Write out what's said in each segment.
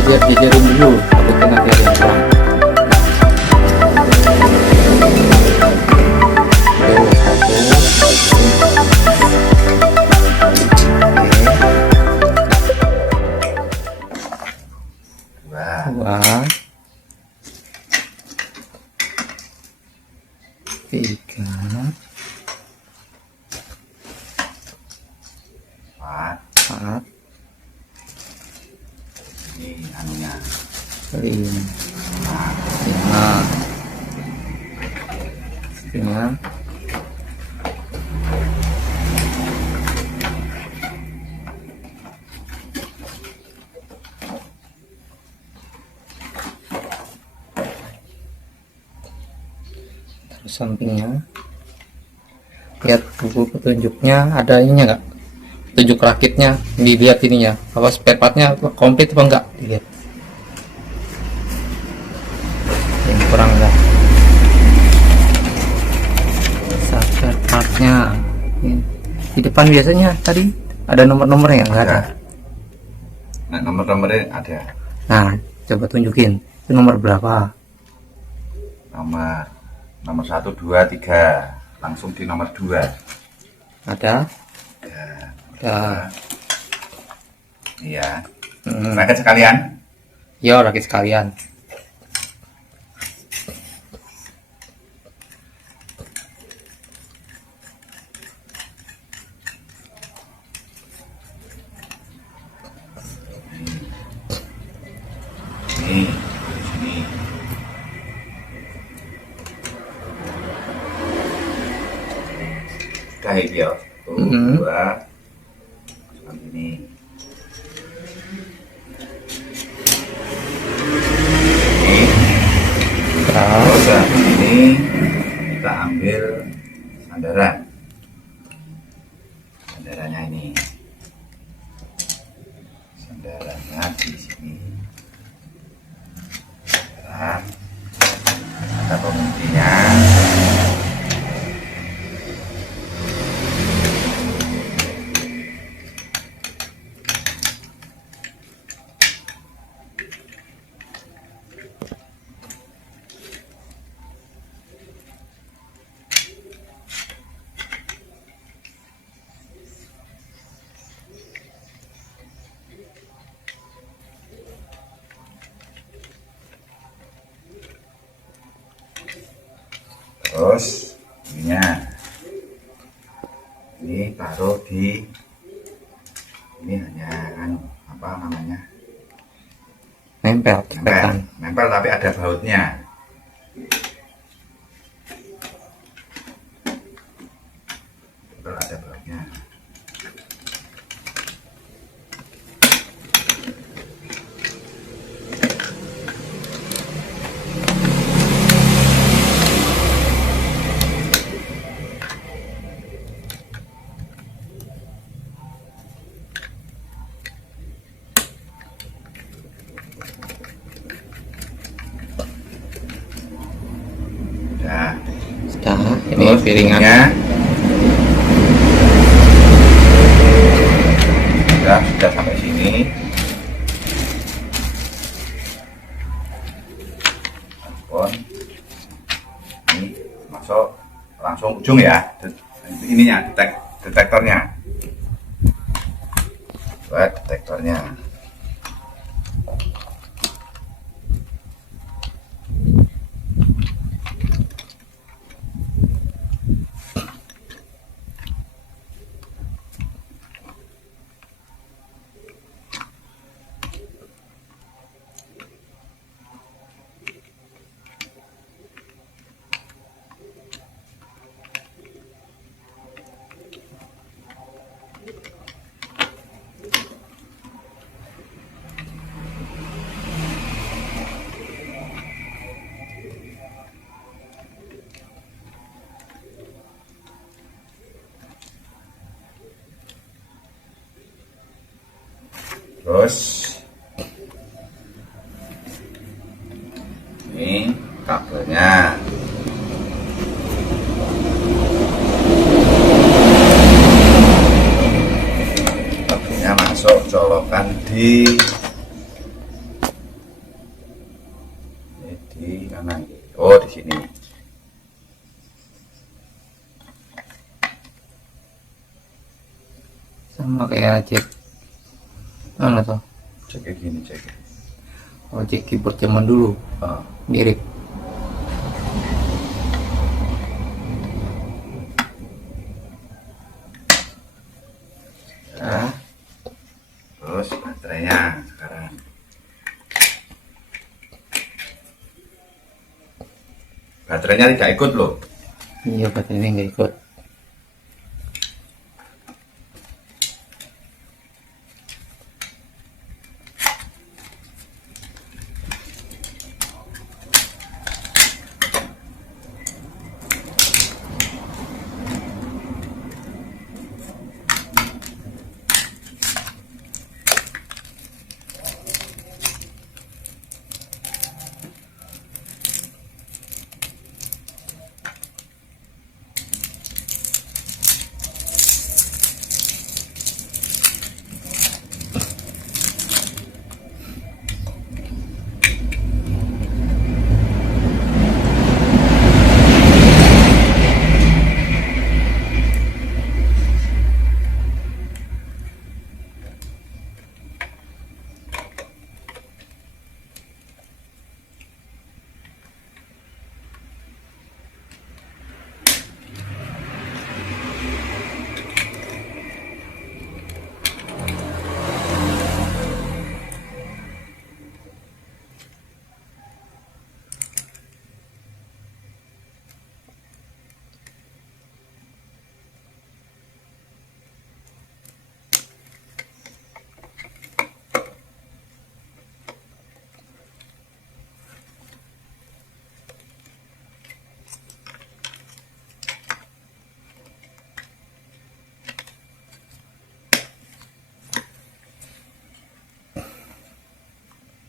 jejerin dulu, takutnya nanti ada yang kurang. Oke, satu. Dua, tiga, empat, ini anunya lima, setengah, terus sampingnya. Lihat buku petunjuknya, ada ininya nggak, petunjuk rakitnya, dilihat ininya apa spare partnya komplit apa enggak, dilihat yang kurang enggak spare partnya. Ini di depan biasanya tadi ada nomor-nomornya nggak ada. Nah, nomor-nomornya ada. Nah, coba tunjukin itu nomor berapa. Nomor 1, 2, 3. Langsung di nomor 2 Ada. Iya. Rakit sekalian. Yo, rakit sekalian. Ini di sini. Kayak dia. 2 seperti ini. Terus habis ini kita ambil sandarannya ini. Sandarannya di sini. Sandaran. Ada penguncinya. Terus ini taruh di ini, hanya apa namanya, Nempel tapi ada bautnya. Ada bautnya. Nah, ini piringannya sudah sampai sini. Ini masuk langsung ujung ya, ininya detektornya. Buat detektornya. Terus ini kabelnya. Kabelnya masuk colokan di pakai jack mana tuh? Cek kayak gini, cek. Oh, jack keyboard zaman dulu Oh, mirip. Nah, terus baterainya sekarang. Baterainya tidak ikut loh. iya baterainya nggak ikut.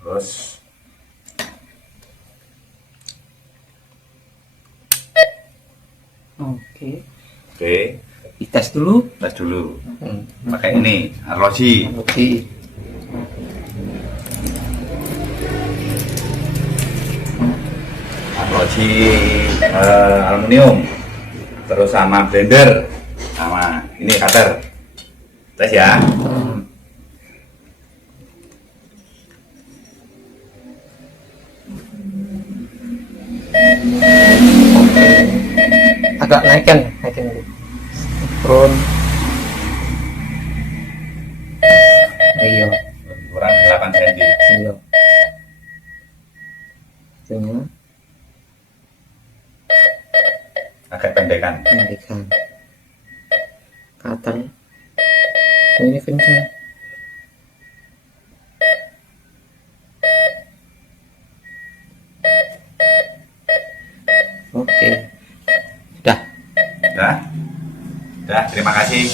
Terus Oke, oke, dites dulu. tes dulu. Hmm. Pakai ini arloji. Oke. Arloji aluminium. Terus sama blender, sama ini cutter. Tes ya. Hmm. Oke. Agak naikin dulu. Turun. Iya, Kurang 8 cm. iya. Itunya Agak pendekan. pendidikan. Cutter. Oh, ini kenceng. Oke. Dah. Dah. Dah, terima kasih.